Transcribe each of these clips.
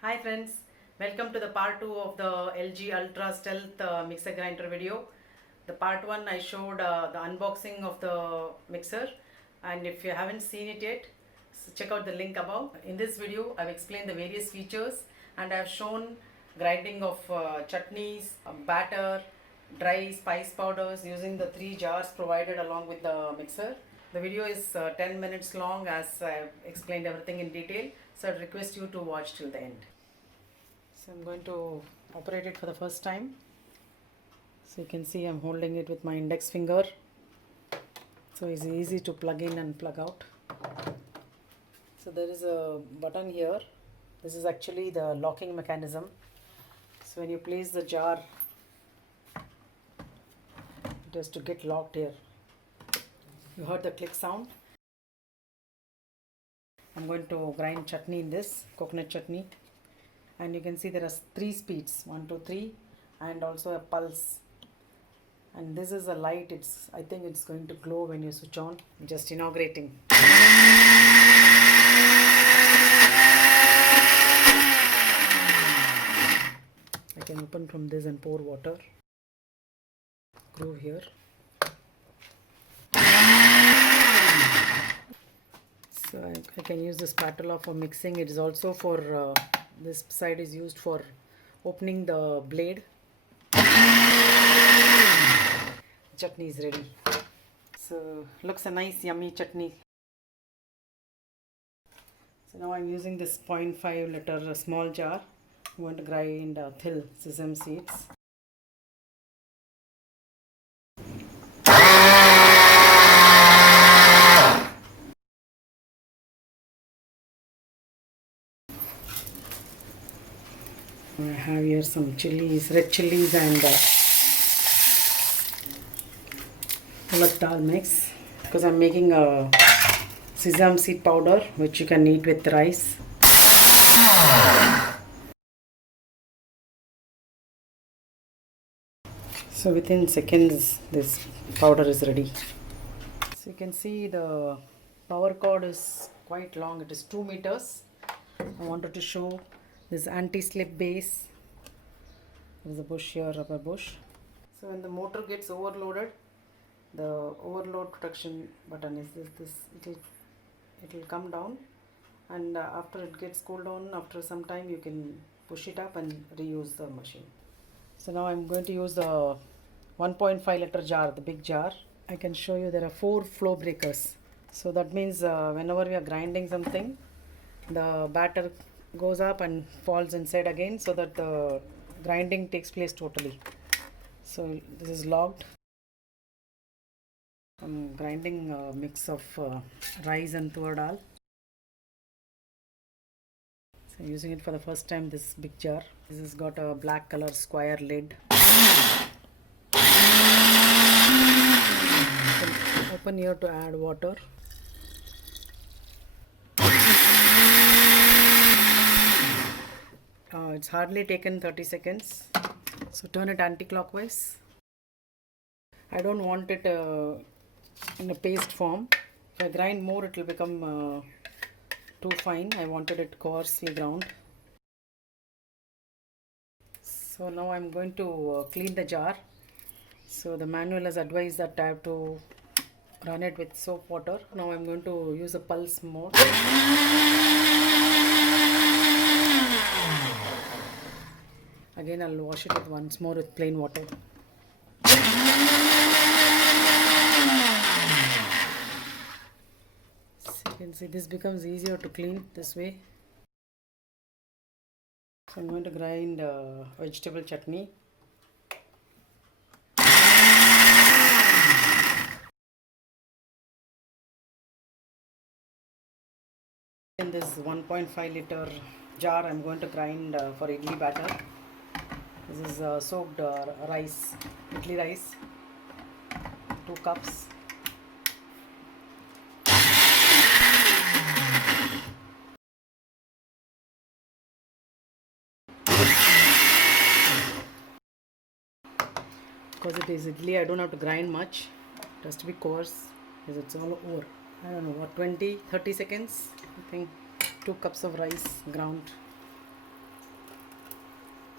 Hi friends, welcome to the part 2 of the LG Ultra Stealth mixer grinder video. The part 1 I showed the unboxing of the mixer, and if you haven't seen it yet, so check out the link above. In this video I've explained the various features and I've shown grinding of chutneys, batter, dry spice powders using the 3 jars provided along with the mixer. The video is 10 minutes long as I've explained everything in detail, so I'd request you to watch till the end. So I'm going to operate it for the first time. So you can see I'm holding it with my index finger. So it's easy to plug in and plug out. So there is a button here. This is actually the locking mechanism. So when you place the jar, it has to get locked here. You heard the click sound. I'm going to grind chutney in this, coconut chutney. And you can see there are 3 speeds, 1, 2, 3, and also a pulse. And this is a light. I think it's going to glow when you switch on. I'm just inaugurating. I can open from this and pour water. Groove here. So I can use the spatula for mixing. It is also for this side is used for opening the blade. Chutney is ready. So looks a nice yummy chutney. So now I'm using this 0.5 liter small jar. I'm going to grind thill sesame seeds. I have here some chilies, red chilies and urad dal mix, because I'm making a sesame seed powder which you can eat with rice. So within seconds this powder is ready. So you can see the power cord is quite long. It is 2 meters. I wanted to show this anti-slip base. There is a bush here, rubber bush. So when the motor gets overloaded, the overload protection button is this. It will come down, and after it gets cooled down, after some time you can push it up and reuse the machine. So now I'm going to use the 1.5 liter jar, the big jar. I can show you there are 4 flow breakers. So that means whenever we are grinding something, the batter goes up and falls inside again, so that the grinding takes place totally. So this is locked. I'm grinding a mix of rice and tur dal. So I'm using it for the first time, this big jar. This has got a black color square lid. Open here to add water. It's hardly taken 30 seconds. So turn it anti-clockwise. I don't want it in a paste form. If I grind more, it will become too fine. I wanted it coarsely ground. So now I'm going to clean the jar. So the manual has advised that I have to run it with soap water. Now I'm going to use a pulse mode. Again I'll wash it once more with plain water. So you can see this becomes easier to clean this way. So I'm going to grind vegetable chutney. In this 1.5 liter jar, I'm going to grind for idli batter. This is soaked rice, idli rice, 2 cups. Because it is idli, I don't have to grind much. It has to be coarse, because it's all over. I don't know what, 20-30 seconds. I think 2 cups of rice ground.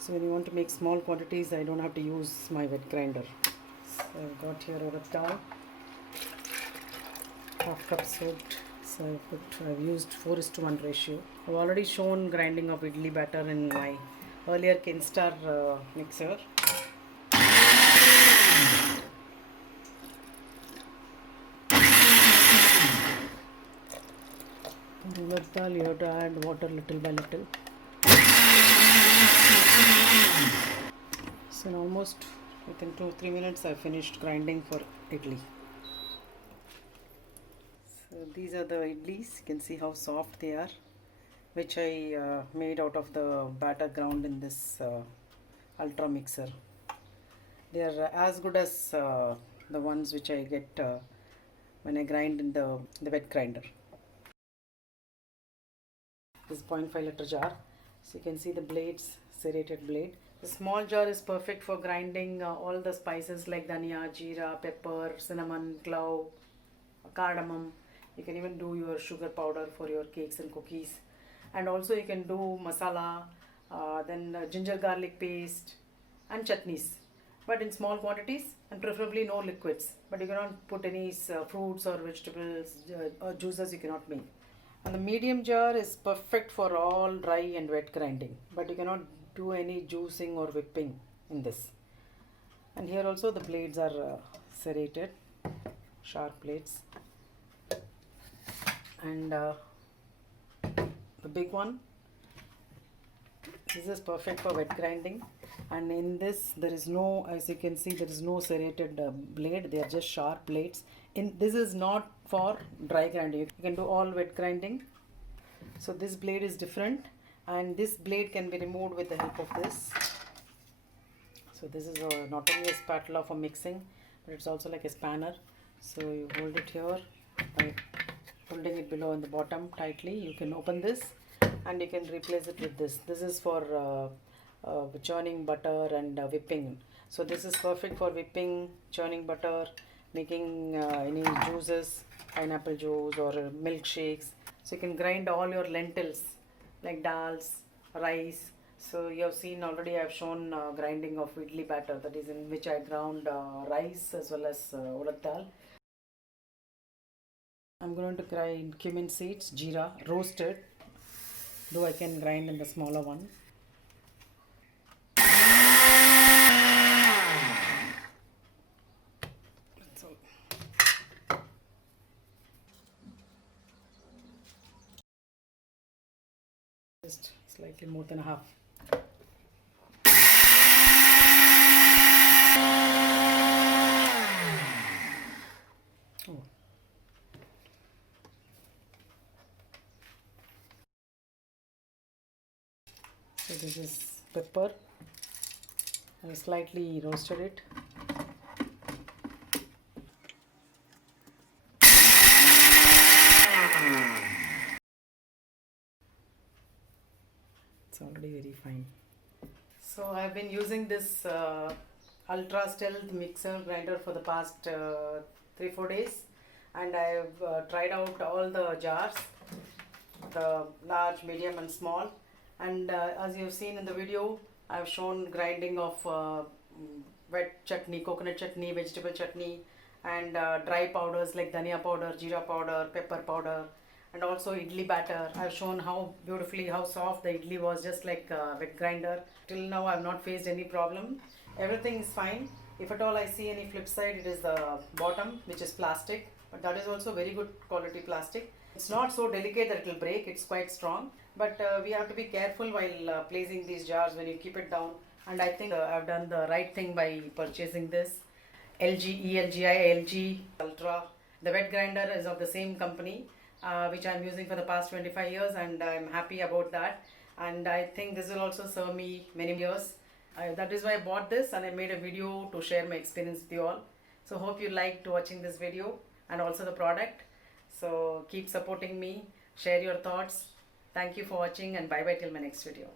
So when you want to make small quantities, I don't have to use my wet grinder. So I've got here urad dal, half cup soaked. So I've used 4:1 ratio. I've already shown grinding of idli batter in my earlier Kinstar mixer. Urad dal, you have to add water little by little. So in almost within 2-3 minutes I finished grinding for idli. So these are the idlis. You can see how soft they are, which I made out of the batter ground in this ultra mixer. They are as good as the ones which I get when I grind in the wet grinder. This is 0.5 liter jar. So you can see the blades, serrated blade. The small jar is perfect for grinding all the spices like dhaniya, jeera, pepper, cinnamon, clove, cardamom. You can even do your sugar powder for your cakes and cookies. And also you can do masala, then ginger garlic paste and chutneys. But in small quantities and preferably no liquids. But you cannot put any fruits or vegetables or juices you cannot make. And the medium jar is perfect for all dry and wet grinding. But you cannot do any juicing or whipping in this. And here also the blades are serrated, sharp blades. And the big one, this is perfect for wet grinding. And in this there is no, as you can see, there is no serrated blade. They are just sharp blades. This is not for dry grinding. You can do all wet grinding. So this blade is different, and this blade can be removed with the help of this. So this is not only a spatula for mixing, but it's also like a spanner. So you hold it here by holding it below in the bottom tightly. You can open this and you can replace it with this. This is for churning butter and whipping. So this is perfect for whipping, churning butter, making any juices, pineapple juice or milkshakes. So you can grind all your lentils like dals, rice. So you have seen already, I have shown grinding of idli batter, that is in which I ground rice as well as urad dal. I'm going to grind cumin seeds, jeera, roasted, though I can grind in the smaller one. That's all. Just slightly more than a half. Oh. So this is pepper. I slightly roasted it. It's already very fine. So I've been using this Ultra Stealth mixer grinder for the past 3-4 days, and I've tried out all the jars, the large, medium and small. And as you've seen in the video, I've shown grinding of wet chutney, coconut chutney, vegetable chutney, and dry powders like dhaniya powder, jeera powder, pepper powder, and also idli batter. I've shown how beautifully, how soft the idli was, just like wet grinder. Till now I've not faced any problem. Everything is fine. If at all I see any flip side, it is the bottom, which is plastic, but that is also very good quality plastic. It's not so delicate that it will break, it's quite strong, but we have to be careful while placing these jars when you keep it down. And I think I've done the right thing by purchasing this ELGI Ultra. The wet grinder is of the same company, which I'm using for the past 25 years, and I'm happy about that. And I think this will also serve me many years. That is why I bought this, and I made a video to share my experience with you all. So hope you liked watching this video and also the product. So keep supporting me, share your thoughts. Thank you for watching, and bye bye till my next video.